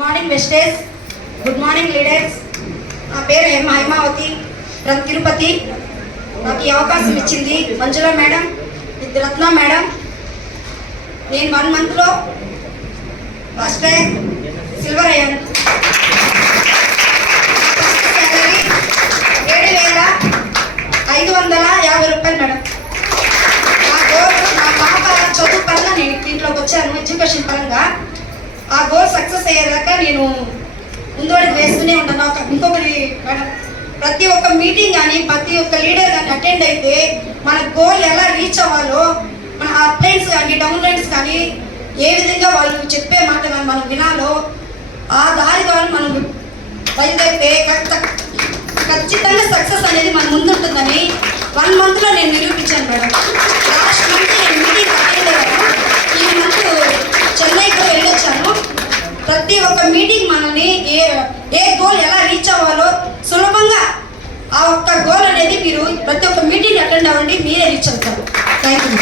Morning Vestige good morning leaders. నా పేరు Hema Haimavathi. From Tirupati. నాకు ఈ అవకాశం ఇచ్చింది Manjula madam with Ratna madam. నేను వన్ మంత్లో ఫస్ట్ ర్యాంక్ సిల్వర్ అయ్యాను. ఏడు వేల ఐదు వందల యాభై రూపాయలు మేడం. నా గోల్ నా పాప చదువు పరంగా నేను దీంట్లోకి వచ్చాను ఎడ్యుకేషన్ పరంగా ఆ గోల్ సక్సెస్ అయ్యేదాకా నేను ముందడుగు వేస్తూనే ఉంటాను. ఒక ఇంకొకటి మేడం ప్రతి ఒక్క మీటింగ్ కానీ ప్రతి ఒక్క లీడర్ కానీ అటెండ్ అయితే మన గోల్ ఎలా రీచ్ అవ్వాలో మన అప్లైన్స్ కానీ డౌన్లైన్స్ కానీ ఏ విధంగా వాళ్ళు చెప్పే మాట కానీ మనం వినాలో ఆ దారి ద్వారా మనం బయలుదేరితే ఖచ్చితంగా సక్సెస్ అనేది మన ముందుంటుందని వన్ మంత్లో నేను నిరూపించాను మేడం. లాస్ట్ మంత్ నేను మీటింగ్ అటెండ్ అయ్యాను ఈ మంత్ చెన్నై కూడా వెళ్ళొచ్చాను ప్రతి ఒక్క మీటింగ్ మనల్ని ఏ ఏ గోల్ ఎలా రీచ్ అవ్వాలో సులభంగా ఆ ఒక్క గోల్ అనేది మీరు ప్రతి ఒక్క మీటింగ్ అటెండ్ అవ్వండి మీరే రీచ్ అవుతారు. Thank you